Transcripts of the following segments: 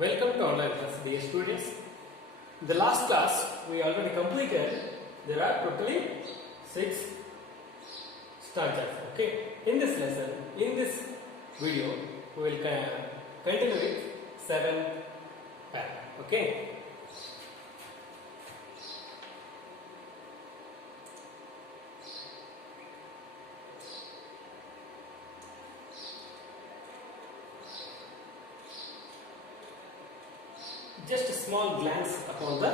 Welcome to online class, dear students. In the last class, we already completed. There are totally 6 stanzas. Okay. In this lesson, in this video, we will continue with 7 para. Okay. Just a small glance upon the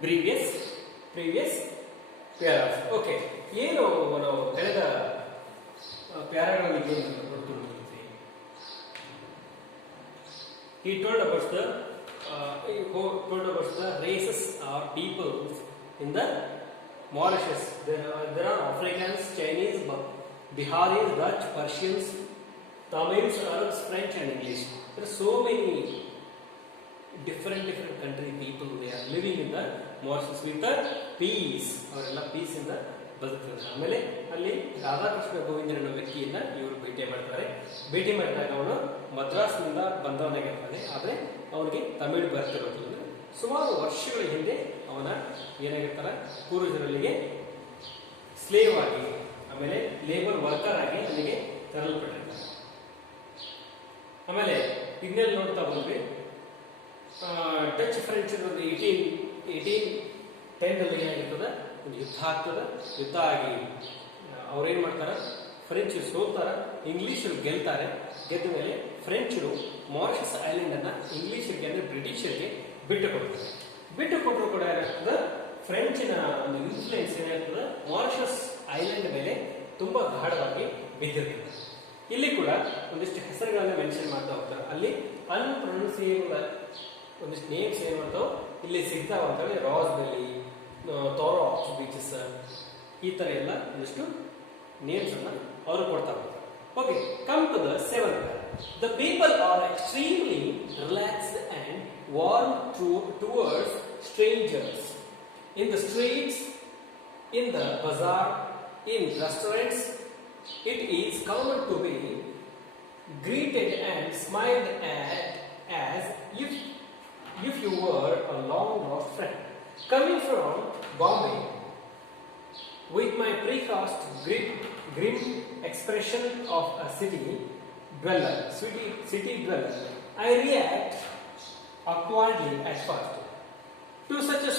previous paragraph. Okay. ಏನು ನಾವು ಕಳೆದ paragraph ಏನು ನೋಡ್ತಿರ್ತೀವಿ. He told about the races or peoples in the Mauritius. There are Africans, Chinese, Biharis, Dutch, Persians, Tamils, Arabs, French and English. There are so many different country people. They are living in the Mauritius with the peace or peace in the ಬದುಕ್ತಾರೆ. ಆಮೇಲೆ ಅಲ್ಲಿ ರಾಧಾಕೃಷ್ಣ ಗೋವಿಂದರ ವ್ಯಕ್ತಿಯನ್ನ ಇವರು ಭೇಟಿ ಮಾಡ್ತಾರೆ. ಭೇಟಿ ಮಾಡಿದಾಗ ಅವನು ಮದ್ರಾಸ್ನಿಂದ ಬಂದವನಾಗಿರ್ತಾನೆ. ಆದರೆ ಅವನಿಗೆ ತಮಿಳು ಬರ್ತಿರೋದ್ರಿಂದ ಸುಮಾರು ವರ್ಷಗಳ ಹಿಂದೆ ಅವನ ಏನಾಗಿರ್ತಾರ ಪೂರ್ವಜರಲ್ಲಿಗೆ ಸ್ಲೇವ್ ಆಗಿ ಆಮೇಲೆ ಲೇಬರ್ ವರ್ಕರ್ ಆಗಿ ಅಲ್ಲಿಗೆ ತರಲ್ಪಟ್ಟಿರ್ತಾನೆ. ಆಮೇಲೆ ಇದನ್ನೆಲ್ಲ ನೋಡ್ತಾ ಬಂದ್ವಿ. ಡಚ್ ಫ್ರೆಂಚ್ 1810 ಏನಾಗಿರ್ತದೆ, ಒಂದು ಯುದ್ಧ ಆಗ್ತದೆ. ಯುದ್ಧ ಆಗಿ ಅವ್ರೇನ್ ಮಾಡ್ತಾರೆ, ಫ್ರೆಂಚ್ ಸೋಲ್ತಾರ, ಇಂಗ್ಲಿಷರು ಗೆಲ್ತಾರೆ. ಗೆದ್ದ ಮೇಲೆ ಫ್ರೆಂಚರು ಮಾರಿಷಸ್ ಐಲ್ಯಾಂಡ್ ಅನ್ನ ಇಂಗ್ಲಿಷರಿಗೆ ಅಂದ್ರೆ ಬ್ರಿಟಿಷರಿಗೆ ಬಿಟ್ಟು ಕೊಡ್ತಾರೆ. ಬಿಟ್ಟು ಕೊಟ್ಟರು ಕೂಡ ಏನಾಗ್ತದೆ, ಫ್ರೆಂಚಿನ ಒಂದು ಇನ್ಫ್ಲೂಯೆನ್ಸ್ ಏನಾಗ್ತದೆ ಮಾರಿಷಸ್ ಐಲ್ಯಾಂಡ್ ಮೇಲೆ ತುಂಬಾ ಗಾಢವಾಗಿ ಬಿದ್ದಿರ್ತದೆ. ಇಲ್ಲಿ ಕೂಡ ಒಂದಿಷ್ಟು ಹೆಸರುಗಳನ್ನ ಮೆನ್ಷನ್ ಮಾಡ್ತಾ ಹೋಗ್ತಾರೆ. ಅಲ್ಲಿ ಅನ್ಪ್ರೊನೌನ್ಸಿಯೇಬಲ್ ಒಂದಿಷ್ಟು ನೇಮ್ಸ್ ಏನ್ ಮಾಡ್ತಾವ ಇಲ್ಲಿ ಸಿಗ್ತಾವ ಅಂತೇಳಿ, ರಾಸ್ ಬೆಲ್ಲಿ, ಥೋರಾಕ್ಸ್ ಬೀಚಸ್, ಈ ತರ ಎಲ್ಲ ಒಂದಿಷ್ಟು ನೇಮ್ಸ್ ಅನ್ನ ಅವರು ಕೊಡ್ತಾ ಹೋಗ್ತಾರೆ. Okay, come to the 7th. The people are extremely relaxed and warm towards strangers. In the streets, in the bazaar, in restaurants, it is common to be greeted and smiled at as if you were a long lost friend. Coming from Bombay, with my precast grim expression of a city dweller, I react awkwardly at first to such a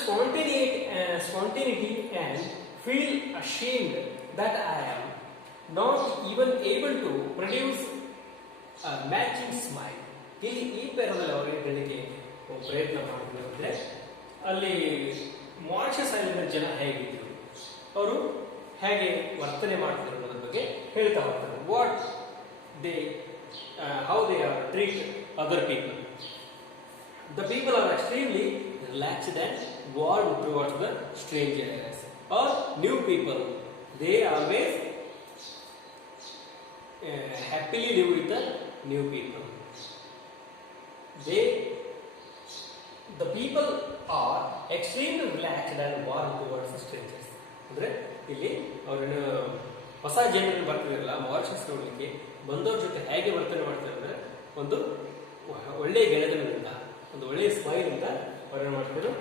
spontaneity and feel ashamed that I am not even able to produce a matching smile. ಇಲ್ಲಿ ಈ ಪೇರದಲ್ಲಿ ಅವರಿಗೆ ಹೇಳಲಿಕ್ಕೆ ಪ್ರಯತ್ನ ಮಾಡ್ತಿದ್ರು ಅಂದ್ರೆ, ಅಲ್ಲಿ Mauritius island ಜನ ಹೇಗಿದ್ರು, ಅವರು ಹೇಗೆ ವರ್ತನೆ ಮಾಡ್ತಿದ್ರು ಅನ್ನೋದ್ರ ಬಗ್ಗೆ ಹೇಳ್ತಾ ಹೋಗ್ತಾರೆ. What they how they are treat other people. The people are extremely relaxed and warm towards the strangers or new people. They always happily live with the new people. The people are extremely relaxed and warm towards the strangers. ಅಂದ್ರೆ ಇಲ್ಲಿ ಅವ್ರನ್ನ ಹೊಸ ಜನರು ಬರ್ತಿರಲ್ಲ Mauritius ನೋಡ್ಲಿಕ್ಕೆ ಬಂದವ್ರ ಜೊತೆ ಹೇಗೆ ವರ್ತನೆ ಮಾಡ್ತಾರೆ ಅಂದ್ರೆ, ಒಂದು ಒಳ್ಳೆಯ ಗೆಳೆತನದಿಂದ, ಒಂದು ಒಳ್ಳೆಯ ಸ್ಮೈಲ್ ಇಂದ ಅವ್ರೇನ್ ಮಾಡ್ತಿದ್ರು,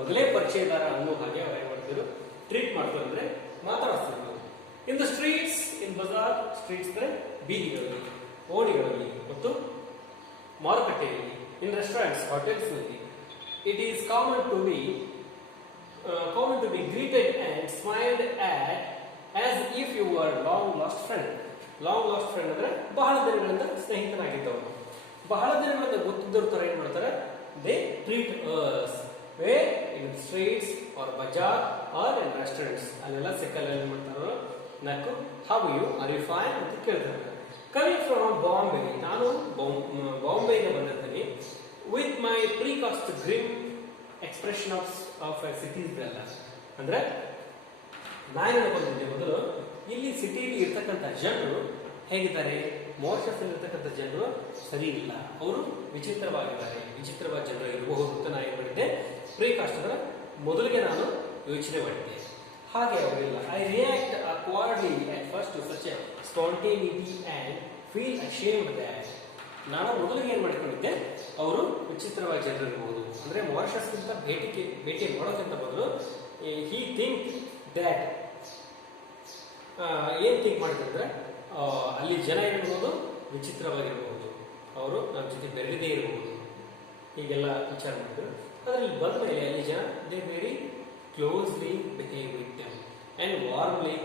ಮೊದಲೇ ಪರಿಚಯದಾರ ಅನ್ನೋ ಹಾಗೆ ಅವ್ರೇನ್ ಮಾಡ್ತಿದ್ರು ಟ್ರೀಟ್ ಮಾಡ್ತಾರೆ, ಅಂದ್ರೆ ಮಾತಾಡಿಸ್ತಿದ್ರು. In the streets, in bazaar, streets ಅಂದ್ರೆ ಬೀದಿಗಳಲ್ಲಿ, ಓಣಿಗಳಲ್ಲಿ ಮತ್ತು ಮಾರುಕಟ್ಟೆಯಲ್ಲಿ, ಇನ್ ರೆಸ್ಟೋರೆಂಟ್ಸ್, ಹೋಟೆಲ್ಸ್ ನಲ್ಲಿ, it is common to be greeted and smiled at as if you were long lost friend. long lost friend ಅಂದ್ರೆ ಬಹಳ ದಿನಗಳಿಂದ ಸ್ನೇಹಿತನಾಗಿದ್ದವರು, ಬಹಳ ದಿನಗಳಿಂದ ಗೊತ್ತಿದ್ದವ್ರ ತರ ಏನ್ ಮಾಡ್ತಾರೆ, they treat us where in the streets or bazaar or in restaurants. ಅಲ್ಲೆಲ್ಲ ಸಿಕ್ಕಲ್ಲ ಏನ್ ಮಾಡ್ತಾರೋ ನಾಕು how you are you fine ಅಂತ ಕೇಳ್ತಾರೆ. Coming from Bombay, ನಾನು ಬಾಂಬೆಗೆ ಬಂದಿರ್ತೀನಿ. With my precast grim expression of a city's dweller. ಅಂದ್ರೆ ನಾನು ಬಂದಿದ್ದೆ ಮೊದಲು, ಇಲ್ಲಿ ಸಿಟಿಲಿ ಇರ್ತಕ್ಕಂಥ ಜನರು ಹೇಗಿದ್ದಾರೆ, ಮಾರಿಷಸ್ ಇರ್ತಕ್ಕಂಥ ಜನರು ಸರಿ ಇಲ್ಲ, ಅವರು ವಿಚಿತ್ರವಾದ ಜನರು ಇರಬಹುದು ಅಂತ ನಾನು ಏನ್ ಮಾಡಿದ್ದೆ, ಪ್ರೀಕಾಸ್ಟ್ ಅಂದ್ರೆ ಮೊದಲಿಗೆ ನಾನು ಯೋಚನೆ ಮಾಡಿದ್ದೆ. ಹಾಗೆ ಅವರಿಲ್ಲ. I react awkwardly at first to such a spontaneity and feel ashamed that ನಾನು ಮೊದಲಿಗೆ ಏನು ಮಾಡ್ಕೊಂಡಿದ್ದೆ, ಅವರು ವಿಚಿತ್ರವಾಗಿ ಜನರಿರ್ಬೋದು, ಅಂದರೆ ಮಾರಿಷಸ್ಗಿಂತ ಭೇಟಿ ಮಾಡೋಕ್ಕಿಂತ ಮೊದಲು ಹಿ ಥಿಂಕ್ ದ್ಯಾಟ್ ಏನು ಥಿಂಕ್ ಮಾಡ್ತಿದ್ರೆ ಅಲ್ಲಿ ಜನ ಇರ್ಬೋದು, ವಿಚಿತ್ರವಾಗಿರ್ಬೋದು, ಅವರು ನಮ್ಮ ಜೊತೆ ಬೆರೆದೇ ಇರಬಹುದು, ಹೀಗೆಲ್ಲ ವಿಚಾರ ಮಾಡಿದ್ರು. ಅದರಲ್ಲಿ ಬಂದ ಮೇಲೆ ಅಲ್ಲಿ ಜನ they very closely behave with them and warmly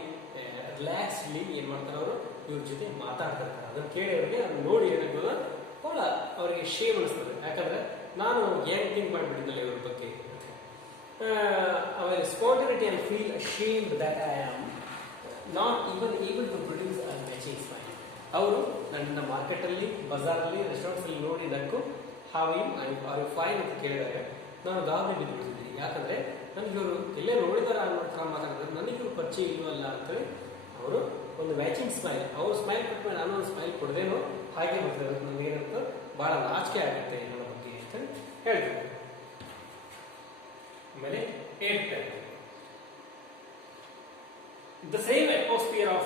relaxedly ಏನು ಮಾಡ್ತಾರೆ, ಅವರು ಇವ್ರ ಜೊತೆ ಮಾತಾಡ್ತಿರ್ತಾರೆ. ಅದನ್ನು ಕೇಳಿ ಅವ್ರಿಗೆ ಅದನ್ನ ನೋಡಿ ಏನಾಗ್ತದೆ, ಭಾಳ ಅವರಿಗೆ ಶೇಮ್ ಅನಿಸ್ತದೆ. ಯಾಕಂದ್ರೆ ನಾನು ಏನು ಥಿಂಕ್ ಮಾಡಿಬಿಟ್ಟಿದ್ದಲ್ಲ ಇವ್ರ ಬಗ್ಗೆ. ಆಮೇಲೆ spontaneity and feel ashamed that I am not even able to produce a matching smile. ಅವರು ನನ್ನ ಮಾರ್ಕೆಟಲ್ಲಿ, ಬಜಾರಲ್ಲಿ, ರೆಸ್ಟೋರೆಂಟ್ಸಲ್ಲಿ ನೋಡಿ ನಕ್ಕು how you are you fine ಅಂತ ಕೇಳಿದಾಗ ನಾನು ಗಾಬರಿ ಬಿದ್ದುಬಿಡ್ತಿದ್ದೀನಿ. ಯಾಕಂದರೆ ನನಗೆ ಇವರು ಎಲ್ಲೇ ನೋಡಿದಾರ ಅನ್ನೋ ಥರ ಮಾತಾಡಿದ್ರೆ ನನಗಿರು ಪರಿಚಯ ಇಲ್ವಲ್ಲ ಅಂತೇಳಿ ಅವರು ಒಂದು ಮ್ಯಾಚಿಂಗ್ ಸ್ಮೈಲ್, ಅವ್ರು ಸ್ಮೈಲ್ ಕೊಟ್ಟ ಮೇಲೆ ನಾನು ಒಂದು ಸ್ಮೈಲ್ ಕೊಡದೇನೋ ಹಾಗೆ ಮಾಡ್ತಾರೆ. ನನಗೇನಂತ ಭಾಳ ನಾಚಿಕೆ ಆಗುತ್ತೆ ನನ್ನ ಬಗ್ಗೆ ಅಂತ ಹೇಳ್ತಾರೆ. ಆಮೇಲೆ 8th, the same atmosphere of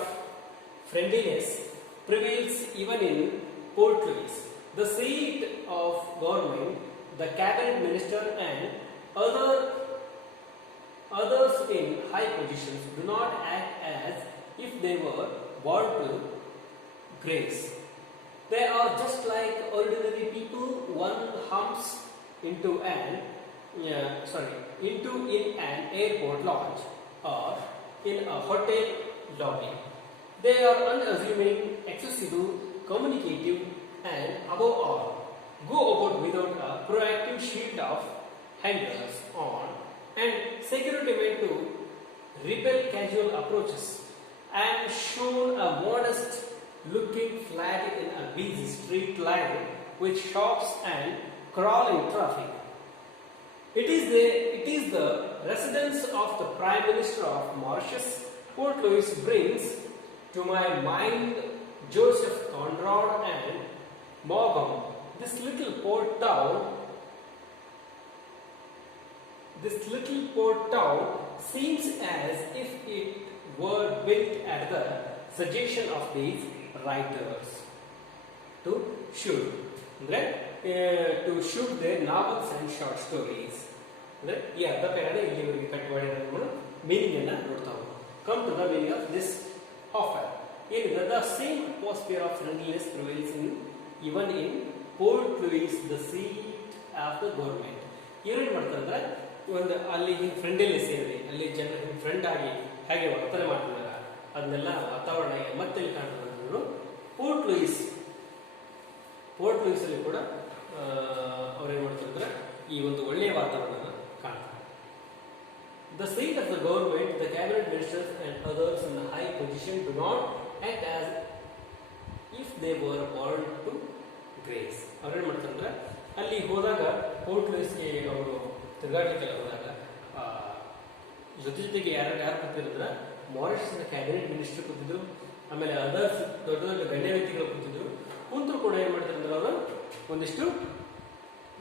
friendliness prevails even in Port Louis. The seat of government, the cabinet minister and others in high positions do not act as if they were born to grace. They are just like ordinary people one humps into in an airport lounge or in a hotel lobby. They are unassuming, accessible, communicative, and above all, go about without a proactive shield of hangers on and security men to repel casual approaches. I am shown a modest looking flat in a busy street lined with shops and crawling traffic. It is the residence of the Prime Minister of Mauritius. Port Louis brings to my mind Joseph Conrad and Morgan. This little port town seems as if it were built at the suggestion of these writers to shoot their novels and short stories. ಅಂದ್ರೆ ಈ ಅರ್ಧ ಪೇರಣ ಇಲ್ಲಿವರೆಗೆ cut ಮಾಡಿರೋದು meaning ಅನ್ನ ನೋಡ್ತಾ ಹೋಗೋಣ. Come to the meaning of this offer. ಏನಿದೆ, the same atmosphere of friendliness prevails even in Port Louis, the seat of the government. ಏನೇನು ಮಾಡ್ತಾರೆ ಅಂದ್ರೆ, ಒಂದು ಅಲ್ಲಿ ಹಿಂಗೆ ಫ್ರೆಂಡ್ಲಿನೆಸ್ ಏನಿದೆ, ಅಲ್ಲಿ ಜನರು ಹಿಂಗೆ ಫ್ರೆಂಡ್ ಆಗಿ ಹಾಗೆ ವರ್ತನೆ ಮಾಡ್ತಿದ್ದಾರೆ, ಅದನ್ನೆಲ್ಲ ವಾತಾವರಣ ಮತ್ತೆ ಕಾಣ್ತದೆ. ಪೋರ್ಟ್ ಲೂಯಿಸ್ ಅಲ್ಲಿ ಕೂಡ ಅವ್ರೇನು ಮಾಡ್ತಾರೆ, ಈ ಒಂದು ಒಳ್ಳೆಯ ವಾತಾವರಣ ಕಾಣ್ತಾರೆ. The seat of the government, the cabinet ministers and others in the high position do not act as if they were born to grace. ಅವ್ರೇನು ಮಾಡ್ತಾರೆ, ಅಲ್ಲಿ ಹೋದಾಗ ಪೋರ್ಟ್ ಲೂಯಿಸ್ಗೆ ಅವರು ತಿರುಗಾಟಕ್ಕೆ ಹೋದಾಗ ಜೊತೆಗೆ ಯಾರು ಕೂತಿದ್ರೆ, ಮಾರಿಷಸ್ನ ಕ್ಯಾಬಿನೆಟ್ ಮಿನಿಸ್ಟರ್ ಕೂತಿದ್ರು, ಆಮೇಲೆ ಅದರ್ಸ್ ದೊಡ್ಡ ದೊಡ್ಡ ಗಣ್ಯ ವ್ಯಕ್ತಿಗಳು ಕೂತಿದ್ರು. ಕುಂತರು ಕೂಡ ಏನು ಮಾಡ್ತಾರೆ ಅಂದ್ರೆ, ಅವರು ಒಂದಿಷ್ಟು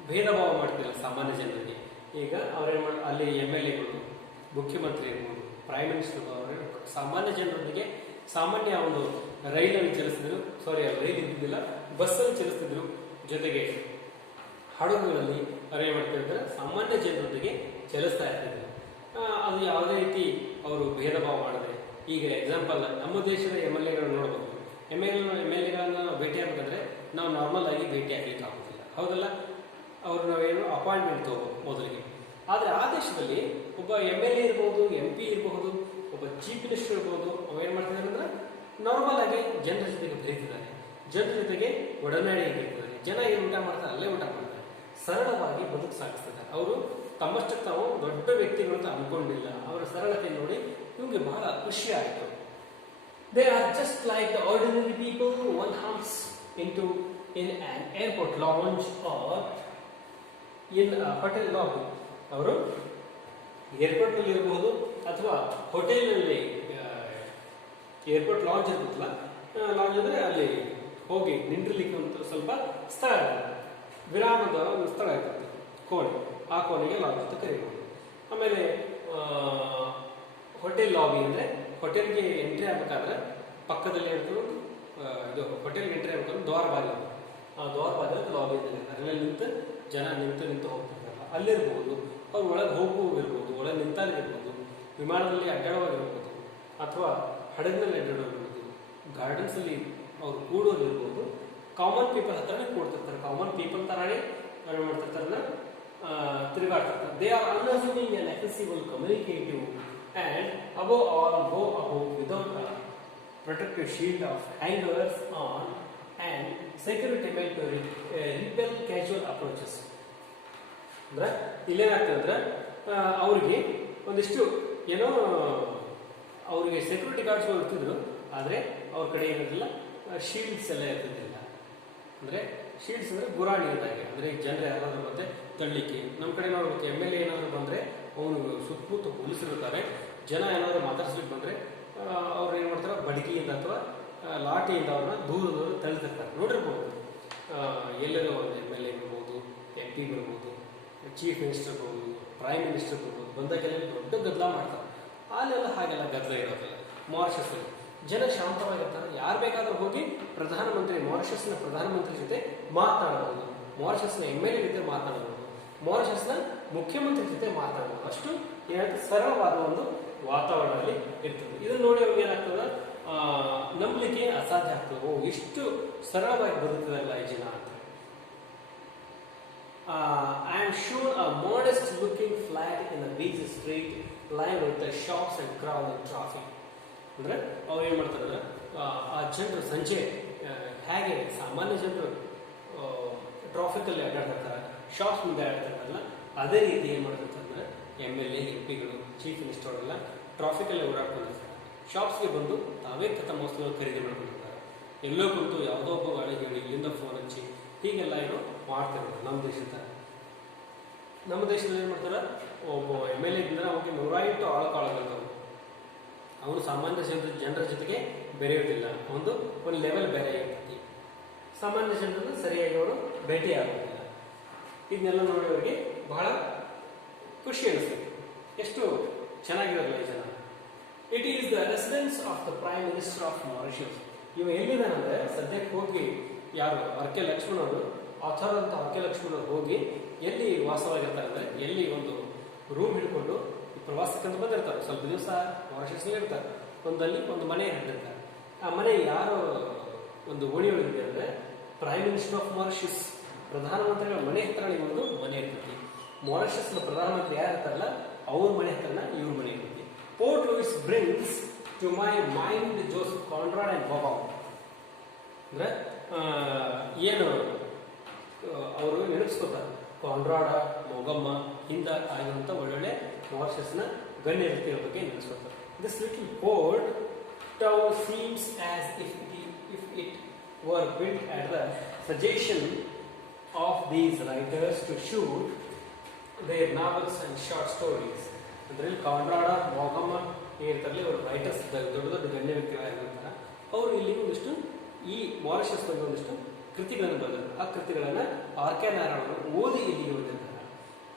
ಭೇದ ಭಾವ ಮಾಡ್ತಿಲ್ಲ ಸಾಮಾನ್ಯ ಜನರಿಗೆ. ಈಗ ಅವ್ರೇನು ಅಲ್ಲಿ MLAಗಳು, ಮುಖ್ಯಮಂತ್ರಿ ಇರ್ಬೋದು, ಪ್ರೈಮ್ ಮಿನಿಸ್ಟರ್, ಅವರೇ ಸಾಮಾನ್ಯ ಜನರೊಂದಿಗೆ ಸಾಮಾನ್ಯ ಒಂದು ರೈಲಲ್ಲಿ ಚಲಿಸ್ತಿದ್ರು, ರೈಲ್ ಇದ್ದಿದ್ದಿಲ್ಲ, ಬಸ್ಸಲ್ಲಿ ಚಲಿಸ್ತಿದ್ರು, ಜೊತೆಗೆ ಹಡಗುಗಳಲ್ಲಿ ಅವ್ರೇನು ಮಾಡ್ತಿರ್ತಾರೆ, ಸಾಮಾನ್ಯ ಜನರೊಂದಿಗೆ ಚಲಿಸ್ತಾ ಇರ್ತಿದ್ರು. ಅದು ಯಾವುದೇ ರೀತಿ ಅವರು ಭೇದ ಭಾವ ಮಾಡಿದ್ರೆ, ಈಗ ಎಕ್ಸಾಂಪಲ್ ನಮ್ಮ ದೇಶದ MLAಗಳು ನೋಡ್ಬೋದು. MLAಗಳನ್ನ ಭೇಟಿ ಆಗಬೇಕಂದ್ರೆ ನಾವು ನಾರ್ಮಲ್ ಆಗಿ ಭೇಟಿ ಆಗ್ಲಿಕ್ಕೆ ಆಗೋದಿಲ್ಲ, ಹೌದಲ್ಲ? ಅವ್ರು ನಾವೇನು ಅಪಾಯಿಂಟ್ಮೆಂಟ್ ತಗೋಬೇಕು ಮೊದಲಿಗೆ. ಆದರೆ ಆ ದೇಶದಲ್ಲಿ ಒಬ್ಬ MLA ಇರ್ಬೋದು, MP ಇರಬಹುದು, ಒಬ್ಬ ಚೀಫ್ ಮಿನಿಸ್ಟರ್ ಇರ್ಬೋದು, ಅವೇನು ಮಾಡ್ತಿದ್ದಾರೆ ಅಂದ್ರೆ ನಾರ್ಮಲ್ ಆಗಿ ಜನರ ಜೊತೆಗೆ ಬೆರೀತಿದ್ದಾರೆ, ಜನರ ಜೊತೆಗೆ ಒಡನಾಡಿ ಇರ್ತಿದ್ದಾರೆ. ಜನ ಏನು ಊಟ ಮಾಡ್ತಾರೆ ಅಲ್ಲೇ ಊಟ ಮಾಡ್ತಾರೆ, ಸರಳವಾಗಿ ಬದುಕು ಸಾಗಿಸ್ತಿದ್ದಾರೆ. ಅವರು ತಮ್ಮಷ್ಟಕ್ಕೆ ತಾವು ದೊಡ್ಡ ವ್ಯಕ್ತಿಗಳು ಅಂತ ಅನ್ಕೊಂಡಿಲ್ಲ. ಅವರ ಸರಳತೆ ನೋಡಿ ಇವ್ಗೆ ಬಹಳ ಖುಷಿ ಆಯಿತು. They are just like the ordinary people one humps into in an airport lounge or in hotel lobby. ಅವರು ಏರ್ಪೋರ್ಟ್ನಲ್ಲಿ ಇರಬಹುದು ಅಥವಾ ಹೋಟೆಲ್ನಲ್ಲಿ, ಏರ್ಪೋರ್ಟ್ ಲಾಂಜ್ ಇರ್ಬೇಕಲ್ಲ, ಲಾಂಜ್ ಅಂದರೆ ಅಲ್ಲಿ ಹೋಗಿ ನಿಂದಿರ್ಲಿಕ್ಕೆ ಒಂದು ಸ್ವಲ್ಪ ಸ್ಥಳ ಇರ್ತದೆ, ವಿರಾಮದ ಒಂದು ಸ್ಥಳ ಇರ್ತದೆ, ಕೋಣೆ. ಆ ಕೋಣೆಗೆ ಲಾಂಜ್ ಅಂತ ಕರೀಬಹುದು. ಆಮೇಲೆ ಹೋಟೆಲ್ ಲಾಬಿ ಅಂದರೆ ಹೋಟೆಲ್ಗೆ ಎಂಟ್ರಿ ಆಗಬೇಕಾದ್ರೆ ಪಕ್ಕದಲ್ಲಿ ಇದು ಹೋಟೆಲ್ಗೆ ಎಂಟ್ರಿ ಆಗಬೇಕಾದ್ರೆ ದ್ವಾರ ಬಾಗಿಲು, ದ್ವಾರ ಬಾಗಿಲಕ್ಕೆ ಲಾಬಿ ಅಂತ ಕರೀತಾರೆ. ಅಲ್ಲಿ ನಿಂತು ಜನ ನಿಂತು ಹೋಗ್ತಿರ್ತಾರಲ್ಲ ಅಲ್ಲಿರ್ಬೋದು, ಅವ್ರು ಒಳಗೆ ಹೋಗುವಿರ್ಬೋದು, ಒಳಗೆ ನಿಂತಾಗಿರ್ಬೋದು, ವಿಮಾನದಲ್ಲಿ ಅಡ್ಡಾಡುವಾಗಿರ್ಬೋದು, ಅಥವಾ ಹಡಗಿನಲ್ಲಿ ಅಡ್ಡಾಡೋಗಿರ್ಬೋದು, ಗಾರ್ಡನ್ಸಲ್ಲಿ ಅವ್ರು ಕೂಡೋಗಿರ್ಬೋದು, ಕಾಮನ್ ಪೀಪಲ್ ಹತ್ರನೇ ಕೂಡ್ತಿರ್ತಾರೆ. ಕಾಮನ್ ಪೀಪಲ್ ಥರನೇ ಏನು ಮಾಡ್ತಿರ್ತಾರಲ್ಲ ತಿರುಗಾಡ್ತಿರ್ತಾರೆ. They are unassuming and accessible, communicative, and above all go about without a protective shield of hangers on and security made to repel casual approaches. ಅಂದ್ರೆ ಇಲ್ಲೇನಾಗ್ತದೆ ಅಂದ್ರೆ ಅವ್ರಿಗೆ ಒಂದಿಷ್ಟು ಏನೋ ಅವ್ರಿಗೆ ಸೆಕ್ಯೂರಿಟಿ ಗಾರ್ಡ್ಸ್ಗಳು ಇರ್ತಿದ್ರು, ಆದರೆ ಅವ್ರ ಕಡೆ ಏನಿರಲಿಲ್ಲ, ಶೀಲ್ಡ್ಸ್ ಎಲ್ಲ ಇರ್ತಿದ್ದಿಲ್ಲ. ಅಂದರೆ ಶೀಲ್ಡ್ಸ್ ಅಂದರೆ ಗುರಾಣಿ ಇದ್ದಾಗೆ, ಅಂದರೆ ಜನರು ಯಾರಾದ್ರೂ ಬಂದರೆ ತಳ್ಳಿಕ್ಕೆ. ನಮ್ಮ ಕಡೆ ನೋಡ್ಬೇಕು, MLA ಏನಾದರೂ ಬಂದರೆ ಅವನು ಸುತ್ತಮುತ್ತ ಪೊಲೀಸರಿರ್ತಾರೆ, ಜನ ಏನಾದರೂ ಮಾತಾಡ್ಸ್ಲಿಕ್ಕೆ ಬಂದರೆ ಅವ್ರು ಏನು ಮಾಡ್ತಾರೆ, ಬಡಗಿಯಿಂದ ಅಥವಾ ಲಾಠಿಯಿಂದ ಅವ್ರನ್ನ ದೂರ ತಳ್ಳಿತಿರ್ತಾರೆ. ನೋಡಿರ್ಬೋದು, ಎಲ್ಲರೂ ಒಂದು MLA ಬರ್ಬೋದು, MP ಬರ್ಬೋದು, ಚೀಫ್ ಮಿನಿಸ್ಟರ್ ಬರ್ಬೋದು, ಪ್ರೈಮ್ ಮಿನಿಸ್ಟರ್ ಬರ್ಬೋದು, ಬಂದಾಗೆಲ್ಲ ದೊಡ್ಡ ಗದ್ದಲ ಮಾಡ್ತಾರೆ. ಅಲ್ಲೆಲ್ಲ ಹಾಗೆಲ್ಲ ಗದ್ದಲ ಇರೋದಿಲ್ಲ. ಮಾರಿಷಸ್ಸಲ್ಲಿ ಜನ ಶಾಂತವಾಗಿರ್ತಾರೆ. ಯಾರು ಬೇಕಾದರೂ ಹೋಗಿ ಮಾರಿಷಸ್ನ ಪ್ರಧಾನಮಂತ್ರಿ ಜೊತೆ ಮಾತನಾಡಬಹುದು, ಮಾರಿಷಸ್ನ MLA ಜೊತೆ ಮಾತನಾಡಬಹುದು, ಮಾರಿಷಸ್ನ ಮುಖ್ಯಮಂತ್ರಿ ಜೊತೆ ಮಾತನಾಡಬಹುದು. ಅಷ್ಟು ಏನಾಗ್ತದೆ, ಸರಳವಾದ ಒಂದು ವಾತಾವರಣದಲ್ಲಿ ಇರ್ತದೆ. ಇದನ್ನು ನೋಡಿ ಅವ್ರಿಗೆ ಏನಾಗ್ತದೆ, ನಂಬಲಿಕ್ಕೆ ಅಸಾಧ್ಯ ಆಗ್ತದೆ. ಓ, ಇಷ್ಟು ಸರಳವಾಗಿ ಬದುಕುತ್ತದಲ್ಲ ಈ ಜನ ಅಂತ. I am sure a modest looking flat in a busy street lined with the shops and crowded traffic. ಅಂದ್ರೆ ಅವ್ರು ಏನು ಮಾಡ್ತಾರೆ, ಆ ಜನರು ಸಂಜೆ ಹೇಗೆ ಸಾಮಾನ್ಯ ಜನರು ಟ್ರಾಫಿಕಲ್ಲಿ ಅಡ್ಡಾಡ್ತಿರ್ತಾರೆ, ಶಾಪ್ಸ್ ಮುಂದೆ ಅಡ್ಡಾಡ್ತಿರ್ತಾರಲ್ಲ, ಅದೇ ರೀತಿ ಏನು ಮಾಡ್ತಿರ್ತಾರೆ ಅಂದರೆ MLA, MP ಗಳು, ಚೀಫ್ ಮಿನಿಸ್ಟರ್ ಎಲ್ಲ ಟ್ರಾಫಿಕಲ್ಲಿ ಓಡಾಡ್ಕೊಂಡಿರ್ತಾರೆ. ಶಾಪ್ಸ್ಗೆ ಬಂದು ತಾವೇ ತಮ್ಮ ವಸ್ತುಗಳು ಖರೀದಿ ಮಾಡ್ಕೊಂಡಿರ್ತಾರೆ. ಎಲ್ಲೋ ಕುಂತು ಯಾವುದೋ ಒಬ್ಬ ಗಾಳಿ ಹೇಳಿ ಇಲ್ಲಿಂದ ಫೋನ್ ಹಚ್ಚಿ ಹೀಗೆಲ್ಲ ಏನೋ ಮಾಡ್ತಿರ್ತಾರೆ. ನಮ್ಮ ದೇಶದಲ್ಲಿ ಏನು ಮಾಡ್ತಾರೆ, ಒಬ್ಬ MLA ಇದ್ದರೆ ಅವನಿಗೆ 108 ಆಳುಕಾಳುಗಳು. ಅವನು ಸಾಮಾನ್ಯ ಜನರ ಜೊತೆಗೆ ಬೆರೆಯೋದಿಲ್ಲ, ಒಂದು ಲೆವೆಲ್ ಬೇರೆ ಇರ್ತದೆ. ಸಾಮಾನ್ಯ ಜನರನ್ನು ಸರಿಯಾಗಿ ಅವರು ಭೇಟಿ ಆಗೋದಿಲ್ಲ. ಇದನ್ನೆಲ್ಲ ನೋಡಿ ಅವರಿಗೆ ಬಹಳ ಖುಷಿ ಅನಿಸ್ತದೆ, ಎಷ್ಟು ಚೆನ್ನಾಗಿರಲ್ಲ ಈ ಜನ. It is the residence of the prime minister of Mauritius. ಇವ ಎಲ್ಲಿದ್ದಾನಂದ್ರೆ ಸದ್ಯಕ್ಕೆ ಹೋಗಿ ಯಾರು ಆರ್.ಕೆ. ಲಕ್ಷ್ಮಣ್ ಅವರು, ಆಥರ್ ಅಂತ ಆರ್.ಕೆ. ಲಕ್ಷ್ಮಣ್ ಅವರು ಹೋಗಿ ಎಲ್ಲಿ ವಾಸವಾಗಿರ್ತಾರೆ ಅಂದರೆ, ಎಲ್ಲಿ ಒಂದು ರೂಮ್ ಹಿಡ್ಕೊಂಡು ಪ್ರವಾಸಕ್ಕಂತ ಬಂದಿರ್ತಾರೆ, ಸ್ವಲ್ಪ ದಿವಸ ಮಾರಿಷಸ್ನಲ್ಲಿ ಇರ್ತಾರೆ. ಒಂದಲ್ಲಿ ಒಂದು ಮನೆ ಹಿಡಿದಿರ್ತಾರೆ. ಆ ಮನೆ ಯಾರು ಒಂದು ಓಣಿ ಒಳಗಿದೆ ಅಂದರೆ ಪ್ರೈಮ್ ಮಿನಿಸ್ಟರ್ ಆಫ್ ಮಾರಿಷಸ್, ಪ್ರಧಾನಮಂತ್ರಿಗಳ ಮನೆ ಹತ್ರನೇ ಒಂದು ಮನೆ ಇರ್ತೈತಿ. ಮಾರಿಷಸ್ನ ಪ್ರಧಾನಮಂತ್ರಿ ಯಾರು ಇರ್ತಾರಲ್ಲ ಅವ್ರ ಮನೆ ಹತ್ರನ ಇವ್ರ ಮನೆ ಇರ್ತೈತಿ. Port Louis brings to my mind Joseph Conrad and ಮೊಗಮ್. ಅಂದ್ರೆ ಏನು ಅವರು ನೆನಪಿಸ್ಕೋತಾರೆ, ಕಾನ್ರಾಡ, ಮೊಗಮ್ಮ ಹಿಂದ ಆಗಿರುವಂಥ ಒಳ್ಳೊಳ್ಳೆ ಮಾರಿಷಸ್ನ ಗಣ್ಯ ವ್ಯಕ್ತಿಗಳ ಬಗ್ಗೆ ನೆನೆಸ್ಕೊತಾರೆ. This little port town seems as if it were built at the suggestion of these writers to shoot their novels and short stories. ಅದರಲ್ಲಿ ಕಾನ್ರಾಡ, ಮೊಗಮ್ಮ ಇರ್ತಾರಲ್ಲ, ಅವರು ರೈಟರ್ಸ್, ದೊಡ್ಡ ದೊಡ್ಡ ಗಣ್ಯ ವ್ಯಕ್ತಿಗಳಾಗಿರ್ತಾರೆ. ಅವರು ಇಲ್ಲಿ ಒಂದಿಷ್ಟು ಈ ಮಾರಿಷಸ್ ಬಗ್ಗೆ ಒಂದಿಷ್ಟು ಕೃತಿಗಳನ್ನು ಬರೆದರು. ಆ ಕೃತಿಗಳನ್ನು ಆರ್.ಕೆ. ನಾರಾಯಣ ಓದಿ ಇಲ್ಲಿ ಓದಿರ್ತಾರೆ.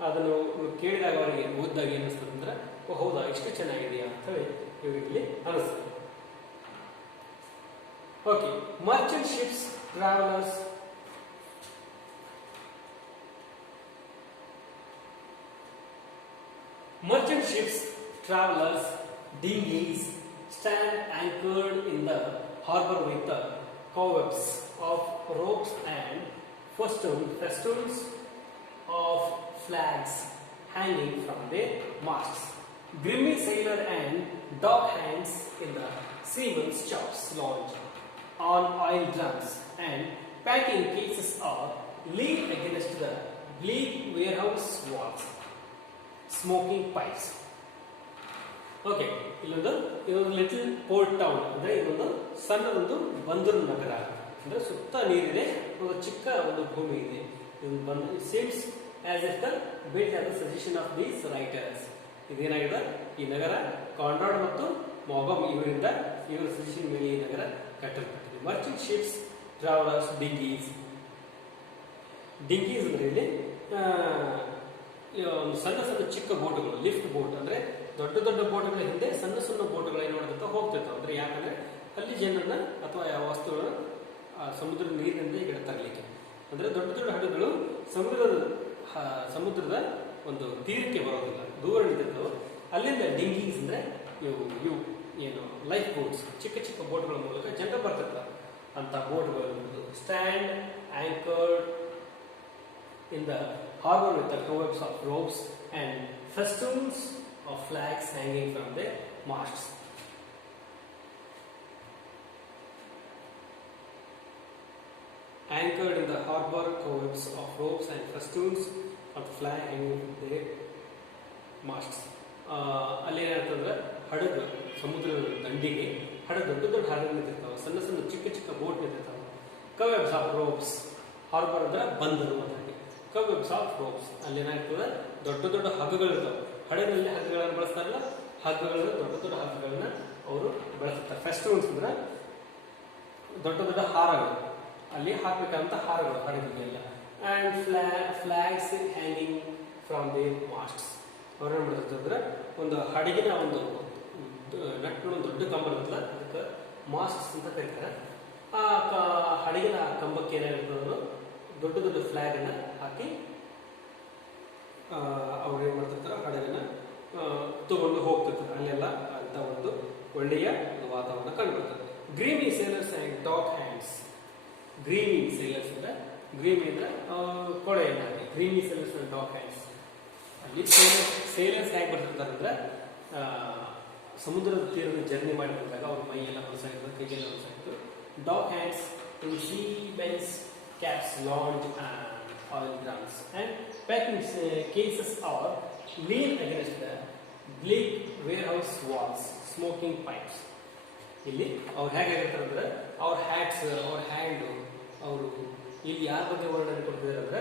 ಅದನ್ನು ಕೇಳಿದಾಗ ಅವರಿಗೆ ಓದಿದಾಗ ಏನಿಸ್ತದೆ ಅಂದ್ರೆ, ಓ ಹೌದಾ, ಇಷ್ಟು ಚೆನ್ನಾಗಿದೆಯಾ ಅಂತ ಹೇಳಿ ಇವರಿಗೆ ಅನಿಸ್ತದೆ. Okay, merchant ships, travelers, dinghies stand anchored in the harbor with the cobwebs of ropes and festoons of flags hanging from their masts. Grimy sailor and dock hands in the seaman's shops lounge on oil drums and packing cases are leaned against the bleak warehouse walls, smoking pipes. Okay, ಇದೊಂದು little port town ಅಂದರೆ ಇದೊಂದು ಸಣ್ಣದೊಂದು ಬಂದರು ನಗರ. ಅಂದರೆ ಸುತ್ತ ನೀರಿದೆ, ಒಂದು ಚಿಕ್ಕ ಒಂದು ಭೂಮಿ ಇದೆ. It seems as if the built as the suggestion of these writers. ಇದೇನಾಗಿದೆ, ಈ ನಗರ ಕಾನ್ರಾಡ್ ಮತ್ತು ಮೊಗಮ್ ಇವರ ಸಜೆಷನ್ ಮೇಲೆ ಈ ನಗರ ಕಟ್ಟಲ್ಪಟ್ಟಿದೆ. ಮರ್ಚೆಂಟ್ ಶಿಪ್ಸ್, ಟ್ರಾವೆಲರ್ಸ್, ಡಿಂಗೀಸ್ ಅಂದ್ರೆ ಇಲ್ಲಿ ಒಂದು ಸಣ್ಣ ಸಣ್ಣ ಚಿಕ್ಕ ಬೋಟ್ಗಳು, ಲಿಫ್ಟ್ ಬೋಟ್ ಅಂದ್ರೆ ದೊಡ್ಡ ದೊಡ್ಡ ಬೋಟ್ಗಳ ಹಿಂದೆ ಸಣ್ಣ ಸಣ್ಣ ಬೋಟ್ಗಳು ಏನು ಮಾಡ್ತಾ ಹೋಗ್ತಿರ್ತಾವೆ. ಅಂದ್ರೆ ಯಾಕಂದ್ರೆ ಅಲ್ಲಿ ಜನರನ್ನ ಅಥವಾ ಯಾವ ವಸ್ತುಗಳನ್ನ ಸಮುದ್ರ ನೀರಿನಿಂದ ಈ ಕಡೆ ತರಲಿಕ್ಕೆ. ಅಂದರೆ ದೊಡ್ಡ ದೊಡ್ಡ ಹಡಗುಗಳು ಸಮುದ್ರದ ಒಂದು ತೀರಕ್ಕೆ ಬರೋದಿಲ್ಲ, ದೂರ ನಿಂತಿರ್ತವೆ. ಅಲ್ಲಿಂದ ಡಿಂಗೀಸ್ ಅಂದರೆ ಇವು ಏನು ಲೈಫ್ ಬೋಟ್ಸ್, ಚಿಕ್ಕ ಚಿಕ್ಕ ಬೋಟ್ಗಳ ಮೂಲಕ ಜನರು ಬರ್ತಿರ್ತಾರೆ. ಅಂತ ಬೋಟ್ಗಳು stand anchored in the harbor with the covers of ropes and festoons of flags hanging from the masts. Anchored in the harbor, covers of ropes and festoons of flag hanging from the masts. ಅಲ್ಲಿ ಏನಾಗ್ತಂದ್ರೆ ಹಡಗು ಸಮುದ್ರದ ದಂಡಿಗೆ ದೊಡ್ಡ ದೊಡ್ಡ ಹಡಗು ನಿಂತಿರ್ತಾವೆ, ಸಣ್ಣ ಸಣ್ಣ ಚಿಕ್ಕ ಚಿಕ್ಕ ಬೋಟ್ ನಿಂತಿರ್ತಾವೆ. ಕವೆಬ್ಸ್ ಆಫ್ ರೋಪ್ಸ್, ಹಾರ್ಬರ್ ಅಂದ್ರೆ ಬಂದರು ಅಂತ. ಕವೆಬ್ಸ್ ಆಫ್ ರೋಪ್ಸ್ ಅಲ್ಲಿ ಏನಾಗ್ತದೆ, ದೊಡ್ಡ ದೊಡ್ಡ ಹಗ್ಗಗಳಿರ್ತಾವೆ. ಹಡಗಲ್ಲಿ ಹಗ್ಗಗಳನ್ನು ಬಳಸ್ತಾರಲ್ಲ, ಹಗ್ಗಗಳನ್ನ ದೊಡ್ಡ ದೊಡ್ಡ ಹಗ್ಗಗಳನ್ನ ಅವರು ಬಳಸ್ತಾರೆ. ಫೆಸ್ಟಿವಲ್ಸ್ ಅಂದ್ರೆ ದೊಡ್ಡ ದೊಡ್ಡ ಹಾರಗಳು, ಅಲ್ಲಿ ಹಾಕ್ಬೇಕಂತ ಹಾರಗಳು ಹಡಗಿಗೆಲ್ಲ. And flags hanging from the masts. ಅವ್ರೇನು ಮಾಡ್ತಿರ್ತಂದ್ರೆ ಒಂದು ಹಡಗಿನ ಒಂದು ನಟ್ಟು ದೊಡ್ಡ ಕಂಬ ಇರುತ್ತಲ್ಲ, ಅದಕ್ಕೆ ಮಾಸ್ಟ್ಸ್ ಅಂತ ಕರೀತಾರೆ. ಆ ಹಡಗಿನ ಕಂಬಕ್ಕೆ ಏನಾಗಿರ್ತದೋ ದೊಡ್ಡ ದೊಡ್ಡ ಫ್ಲಾಗನ್ನು ಹಾಕಿ ಅವ್ರು ಏನು ಮಾಡ್ತಿರ್ತಾರೆ, ಹಡಗನ್ನ ತಗೊಂಡು ಹೋಗ್ತಿರ್ತಾರೆ. ಅಲ್ಲೆಲ್ಲ ಅಂತ ಒಂದು ಒಳ್ಳೆಯ ವಾತಾವರಣ ಕಂಡುಬರ್ತದೆ. Grimy sailors and dock hands. Grimy sailors ಅಂದರೆ, ಗ್ರೀಮಿ ಅಂದರೆ ಕೊಳೆಯನ್ನು ಹಾಕಿ, grimy sailors and dock hands. ಅಲ್ಲಿ ಸೇಲರ್ಸ್ ಹೇಗೆ ಬರ್ತಿರ್ತಾರೆ ಅಂದರೆ, ಸಮುದ್ರದ ತೀರದ ಜರ್ನಿ ಮಾಡಿದಾಗ ಅವ್ರ ಮೈಯೆಲ್ಲ ಹೊಲಸಾಗಿರ್ತದೆ, ಕೈಗೆಲ್ಲ ಹೊಲಸಾಗಿತ್ತು. Dock hands in seamen's caps, launch and oil drums, and packing cases are lean against the bleak warehouse walls, smoking pipes. ಇಲ್ಲಿ ಅವ್ರು ಹೇಗಾಗಿರ್ತಾರೆ ಅಂದರೆ, ಅವ್ರ ಹ್ಯಾಟ್ಸ್, ಅವ್ರ ಹ್ಯಾಂಡು, ಅವರು ಇಲ್ಲಿ ಯಾರ ಬಗ್ಗೆ ವರ್ಣನೆ ಕೊಡ್ತಿದ್ದಾರೆ ಅಂದರೆ,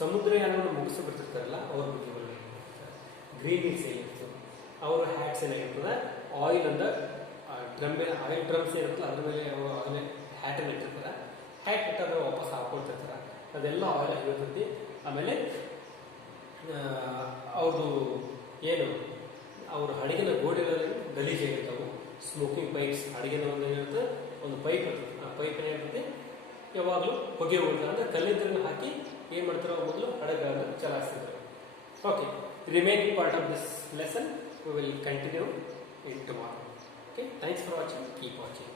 ಸಮುದ್ರಯಾನವನ್ನು ಮುಗಿಸಿ ಬಿಡ್ತಿರ್ತಾರಲ್ಲ ಅವ್ರ ಬಗ್ಗೆ ವರ್ಣನೆ ಕೊಡ್ತಿರ್ತಾರೆ. ಗ್ರೀನಿ ಸೇಲ್ಸ್ ಅವ್ರ ಹ್ಯಾಟ್ಸ್ ಏನಾಗಿರ್ತದೆ, ಆಯಿಲ್ ಅಂದ್ರೆ ಆಯಿಲ್ ಡ್ರಮ್ಸ್ ಇರುತ್ತಲ್ಲ, ಅದ್ರ ಮೇಲೆ ಅವರು ಆಯಿಲ್ ಹ್ಯಾಟನ್ನು ಇಟ್ಟಿರ್ತಾರೆ. ಹ್ಯಾಟ್ ಇಟ್ಟಾದ್ರೆ ವಾಪಸ್ ಹಾಕೊಳ್ತಿರ್ತಾರೆ, ಅದೆಲ್ಲ ಆಯಿಲ್ ಆಗಿರ್ತೈತಿ. ಆಮೇಲೆ ಅವರು ಏನು ಅವ್ರ ಹಡಗಿನ ಗೋಡೆಗಳಲ್ಲಿ ಗಲೀಜಾಗಿರ್ತಾವೆ. ಸ್ಮೋಕಿಂಗ್ ಪೈಪ್ಸ್, ಹಡಗಿನ ಒಂದು ಏನಿರುತ್ತೆ, ಒಂದು ಪೈಪ್ ಇರ್ತದೆ, ಆ ಪೈಪ್ ಏನಿರ್ತದೆ ಯಾವಾಗಲೂ ಹೊಗೆ ಹೋಗ್ತಾರೆ. ಅಂದರೆ ಕಲ್ಲಿದ್ದನ್ನು ಹಾಕಿ ಏನು ಮಾಡ್ತಾರೆ, ಮೊದಲು ಹಡಗನ್ನು ಚಲಾಯಿಸ್ತಿದ್ದಾರೆ. Okay, remaining part of this lesson we will continue in tomorrow. Okay, thanks for watching. Keep watching.